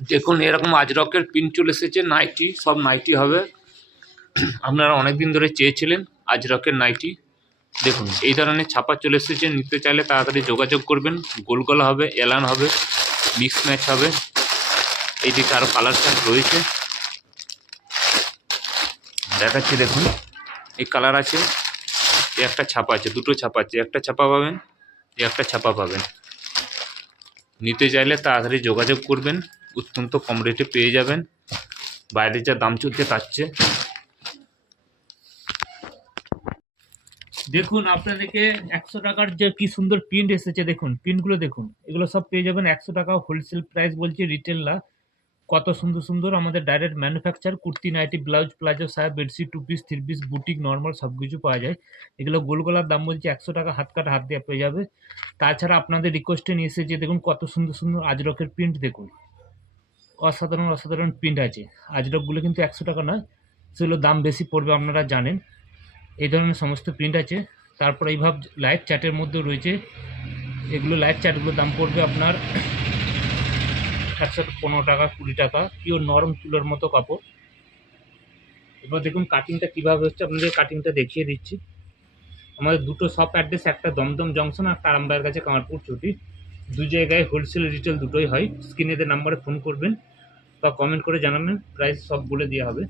দেখুন এরকম আজরকের প্রিন্ট চলে এসেছে, নাইটি, সব নাইটি হবে। আপনারা অনেক দিন ধরে চেয়েছিলেন আজরকের নাইটি। দেখুন এই ধরনের ছাপা চলে এসেছে, নিতে চাইলে তাড়াতাড়ি যোগাযোগ করবেন। গোল গলা হবে, এলান হবে, মিক্স ম্যাচ হবে। এইদিকে আরও কালার চার্ট রয়েছে, দেখাচ্ছি। দেখুন এই কালার আছে, এই একটা ছাপা আছে, দুটো ছাপা আছে, একটা ছাপা পাবেন, এই একটা ছাপা পাবেন। নিতে চাইলে তাড়াতাড়ি যোগাযোগ করবেন, অত্যন্ত কম রেটে পেয়ে যাবেন, বাইরে যা দাম চলছে তার চেয়ে। দেখুন আপনাদেরকে 100 টাকার যে কি সুন্দর প্রিন্ট এসেছে, দেখুন প্রিন্টগুলো দেখুন, এগুলো সব পেয়ে যাবেন 100 টাকা হোলসেল প্রাইস বলছি, রিটেল না। কত সুন্দর সুন্দর আমাদের direct manufacture kurti, nighty, blouse, palazzo, সায়া, bedsheet, two piece, three piece, boutique, normal সব কিছু পাওয়া যায়। এগুলো গোল গলার দাম বলছি 100 টাকা, হাত কাটা হাত দেওয়া পেয়ে যাবে। তাছাড়া আপনাদের রিকোয়েস্টে নিয়ে এসেছে, দেখুন কত সুন্দর সুন্দর আজরকের প্রিন্ট, দেখুন অসাধারণ অসাধারণ প্রিন্ট আছে। আজরকগুলো কিন্তু 100 টাকা নয়, সেগুলো দাম বেশি পড়বে, আপনারা জানেন। এই ধরনের সমস্ত প্রিন্ট আছে। তারপর এইভাবে লাইট চার্টের মধ্যে রয়েছে, এগুলো লাইট চার্টগুলোর দাম পড়বে আপনার 115 টাকা, 20 টাকা, পিওর নরম তুলোর মতো কাপড়। এবার দেখুন কাটিংটা কীভাবে হচ্ছে, আপনাদের কাটিংটা দেখিয়ে দিচ্ছি। আমাদের দুটো শপ অ্যাড্রেস, একটা দমদম জংশন, একটা আরামবাগের কাছে কামারপুর চটি। দু জায়গায় হোলসেল রিটেল দুটোই হয়। স্ক্রিনে নাম্বারে ফোন করবেন বা কমেন্ট করে জানাবেন, প্রাইস সব বলে দেওয়া হবে।